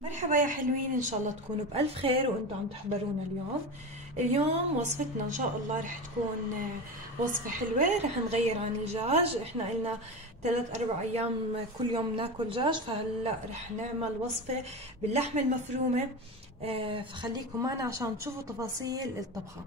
مرحبا يا حلوين، ان شاء الله تكونوا بألف خير وانتم عم تحضرونا اليوم وصفتنا ان شاء الله رح تكون وصفة حلوة. رح نغير عن الدجاج، احنا قلنا 3-4 ايام كل يوم ناكل دجاج، فهلا رح نعمل وصفة باللحمة المفرومة. فخليكم معنا عشان تشوفوا تفاصيل الطبخة.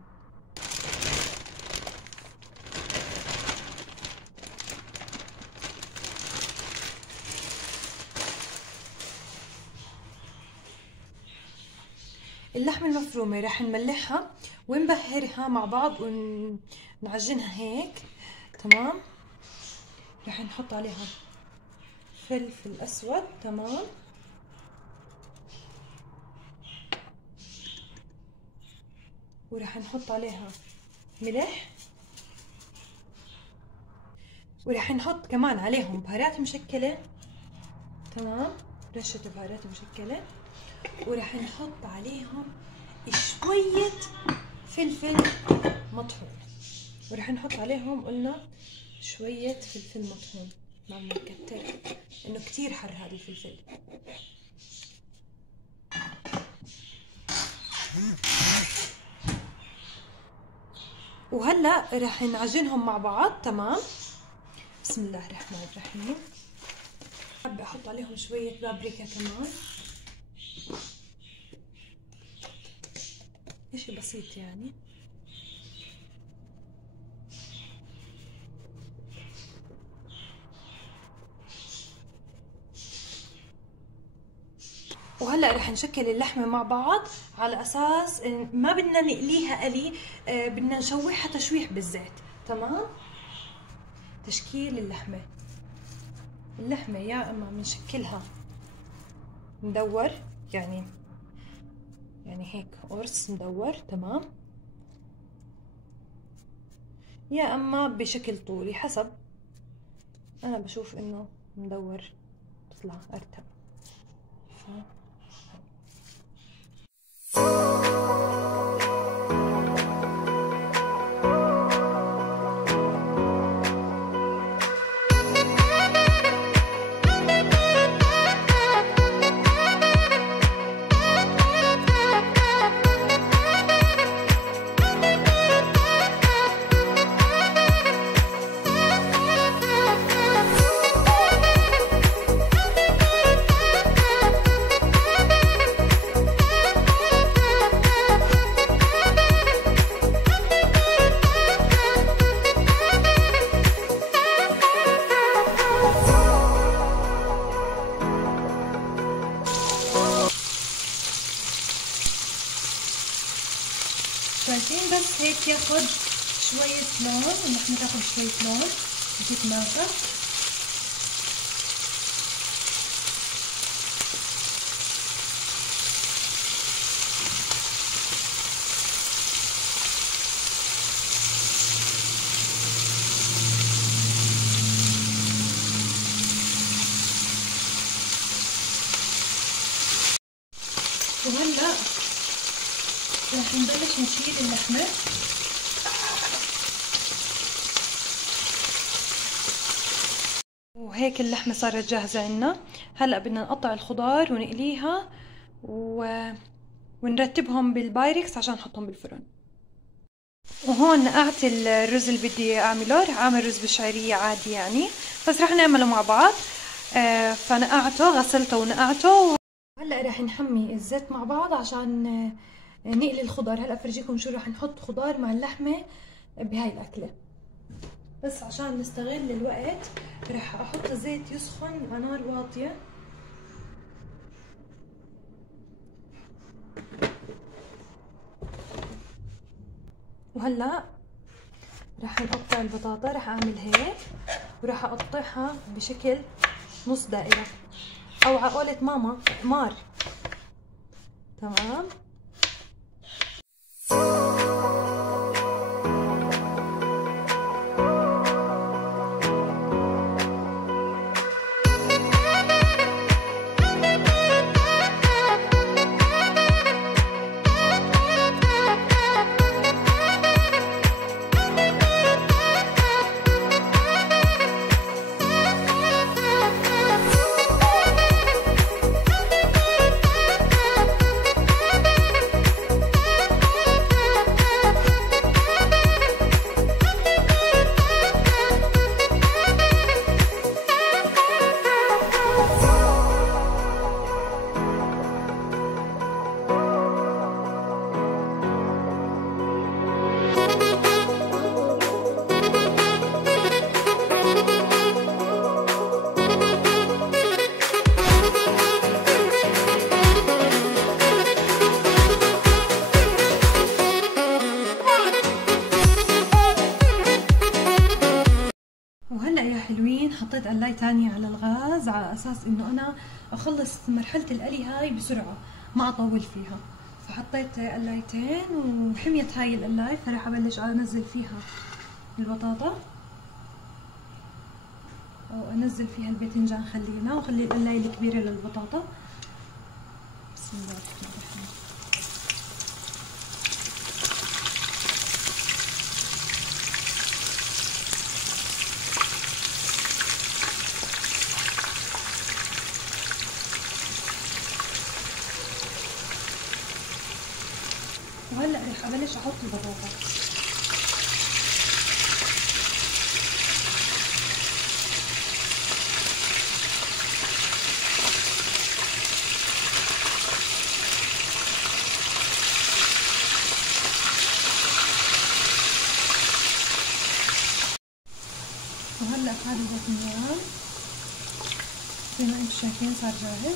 اللحمة المفرومة رح نملحها ونبهرها مع بعض ونعجنها هيك. تمام. رح نحط عليها فلفل اسود. تمام. ورح نحط عليها ملح، ورح نحط كمان عليهم بهارات مشكلة. تمام. رشة بهارات مشكلة، ورح نحط عليهم شوية فلفل مطحون، ورح نحط عليهم قلنا شوية فلفل مطحون، ما بنكتر انه كتير حر هذا الفلفل. وهلا رح نعجنهم مع بعض. تمام. بسم الله الرحمن الرحيم. حابة احط عليهم شوية بابريكا كمان، اشي بسيط يعني. وهلا رح نشكل اللحمه مع بعض على اساس ما بدنا نقليها قلي، بدنا نشوحها تشويح بالزيت. تمام. تشكيل اللحمه يا اما بنشكلها مدور، يعني هيك قرص مدور. تمام. يا اما بشكل طولي، حسب. انا بشوف انه مدور تطلع ارتب. شايفين بس هيك ياخد شوية لون، اللحمة تاخد شوية لون وتتناسق. وهلا رح نبلش نشيل اللحمة. وهيك اللحمة صارت جاهزة عنا. هلا بدنا نقطع الخضار ونقليها ونرتبهم بالبايركس عشان نحطهم بالفرن. وهون نقعت الرز اللي بدي اعمله، رح اعمل رز بالشعرية عادي يعني، بس رح نعمله مع بعض. فنقعته، غسلته ونقعته. هلا رح نحمي الزيت مع بعض عشان نقلي الخضار. هلا فرجيكم شو رح نحط خضار مع اللحمه بهاي الاكله، بس عشان نستغل الوقت رح احط الزيت يسخن على نار واطيه. وهلا رح نقطع البطاطا، رح اعمل هيك ورح اقطعها بشكل نص دائره، او على قولة ماما اقمار. تمام. وهلا يا حلوين حطيت قلاية تانية على الغاز على اساس انه انا اخلص مرحلة القلي هاي بسرعة ما اطول فيها. فحطيت قلايتين وحميت هاي القلاية، فراح ابلش انزل فيها البطاطا او انزل فيها الباذنجان، خلينا وخلي القلاية الكبيرة للبطاطا. بسم الله الرحمن الرحيم. وهلا رح ابلش احط البطاطا. وهلا هذا الباذنجان زي ما انتم شايفين صار جاهز.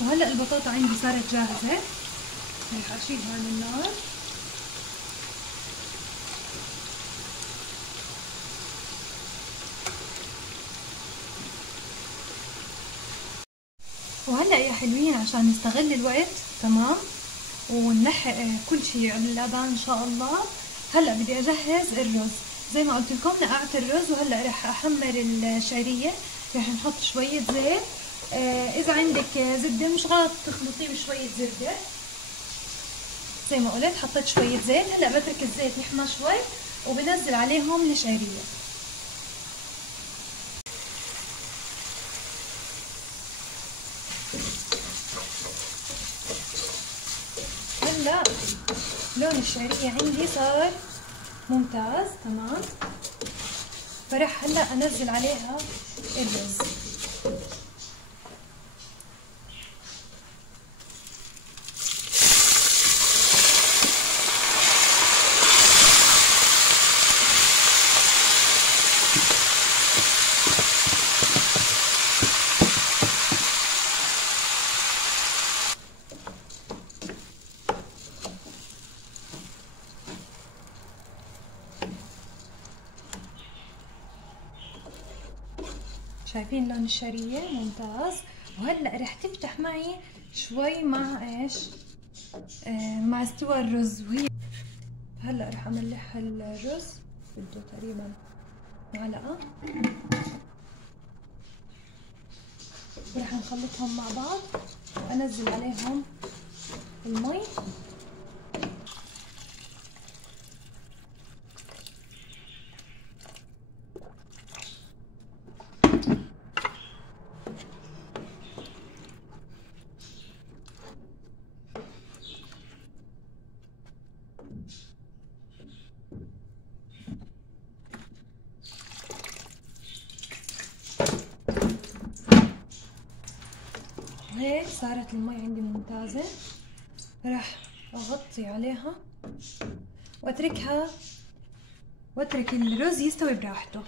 وهلا البطاطا عندي صارت جاهزة، رح اشيلها من النار. وهلا يا حلوين عشان نستغل الوقت تمام ونلحق كل شيء قبل الاذان ان شاء الله، هلا بدي اجهز الرز. زي ما قلت لكم نقعت الرز، وهلا رح احمر الشعريه. رح نحط شويه زيت، اذا عندك زبده مش غلط تخلطيه بشويه زبده. زي ما قلت حطيت شويه زيت. هلا بترك الزيت يحمى شوي وبنزل عليهم الشعريه. هلا لون الشعريه عندي صار ممتاز تمام، فرح هلا انزل عليها الرز. شايفين لون الشعرية ممتاز. وهلا رح تفتح معي شوي مع ايش مع استوى الرز. وهي هلا رح املح الرز، بده تقريبا معلقة، ورح نخلطهم مع بعض. انزل عليهم المي. هيك صارت المي عندي ممتازة. راح اغطي عليها واترك الرز يستوي براحته.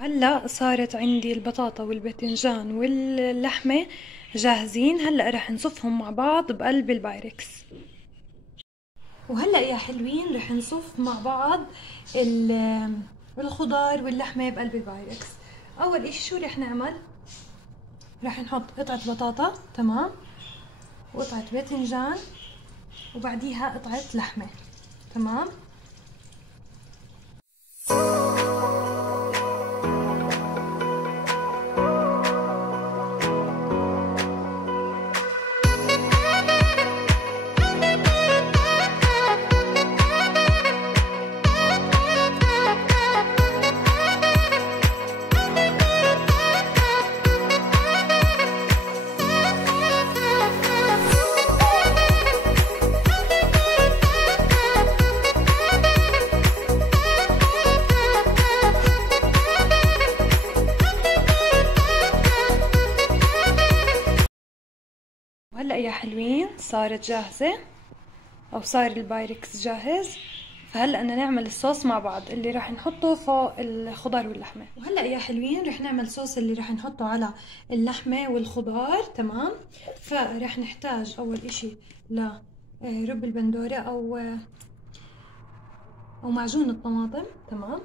هلا صارت عندي البطاطا والباذنجان واللحمة جاهزين. هلا راح نصفهم مع بعض بقلب البايركس. وهلا يا حلوين رح نصف مع بعض الخضار واللحمة بقلب البايركس. اول اشي شو رح نعمل؟ رح نحط قطعة بطاطا تمام، وقطعة باذنجان، وبعديها قطعة لحمة تمام. وهلا يا حلوين صارت جاهزة او صار البايركس جاهز. فهلا بدنا نعمل الصوص مع بعض اللي راح نحطه فوق الخضار واللحمة. وهلا يا حلوين رح نعمل صوص اللي راح نحطه على اللحمة والخضار. تمام. فرح نحتاج اول اشي لرب البندورة او معجون الطماطم. تمام.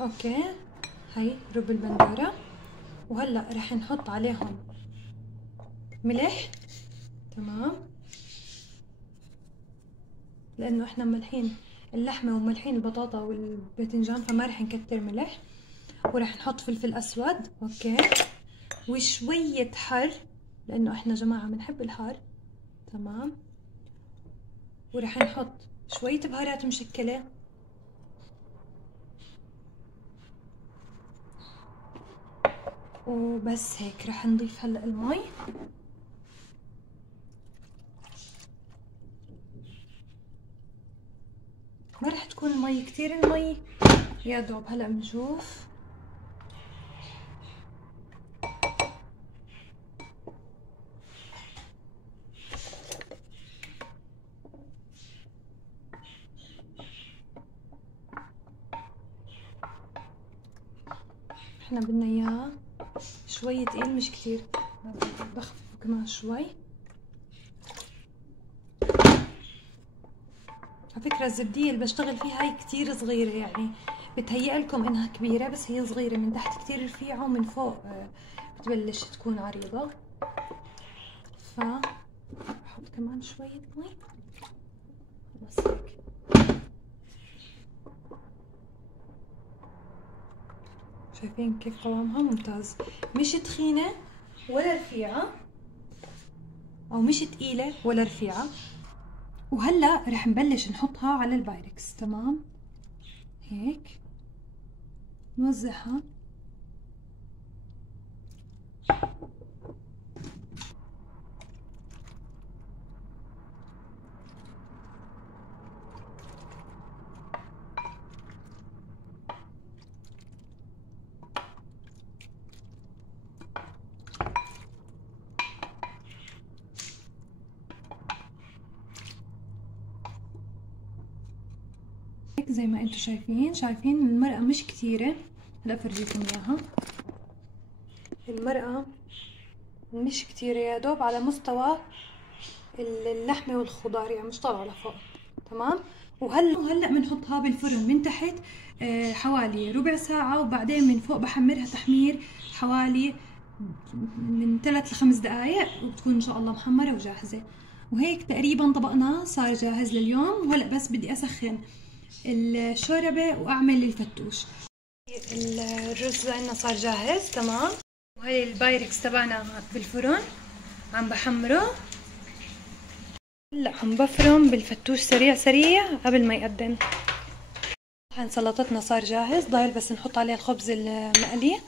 اوكي هاي رب البندورة. وهلا رح نحط عليهم ملح. تمام. لانه احنا ملحين اللحمة وملحين البطاطا والباذنجان فما رح نكتر ملح. ورح نحط فلفل اسود. اوكي. وشوية حر لانه احنا جماعة بنحب الحار. تمام. ورح نحط شوية بهارات مشكلة. وبس هيك رح نضيف هلا المي. ما رح تكون المي كتير، المي يا دوب. هلا بنشوف. احنا بدنا اياه شوي تقيل مش كتير، بخففه كمان شوي. على فكرة الزبدية اللي بشتغل فيها هي كتير صغيرة، يعني بتهيأ لكم انها كبيرة بس هي صغيرة، من تحت كتير رفيعة ومن فوق بتبلش تكون عريضة. بحط كمان شوية مي بس هيك. شايفين كيف قوامها ممتاز، مش تخينة ولا رفيعة او مش تقيلة ولا رفيعة. وهلا رح نبلش نحطها على البايركس. تمام. هيك نوزعها. هيك زي ما انتم شايفين المرقة مش كتيرة. هلا فرجيكم اياها. المرقة مش كتيرة، يا دوب على مستوى اللحمة والخضار، يعني مش طالعة لفوق. تمام. وهلا بنحطها بالفرن من تحت حوالي ربع ساعة، وبعدين من فوق بحمرها تحمير حوالي من 3 ل 5 دقايق، وبتكون ان شاء الله محمرة وجاهزة. وهيك تقريبا طبقنا صار جاهز لليوم. وهلا بس بدي اسخن الشوربة واعمل الفتوش. الرز عندنا صار جاهز. تمام. وهي البايركس تبعنا بالفرن عم بحمره. هلا عم بفرم بالفتوش سريع سريع قبل ما يقدم. سلطتنا صار جاهز، ضايل بس نحط عليه الخبز المقلي.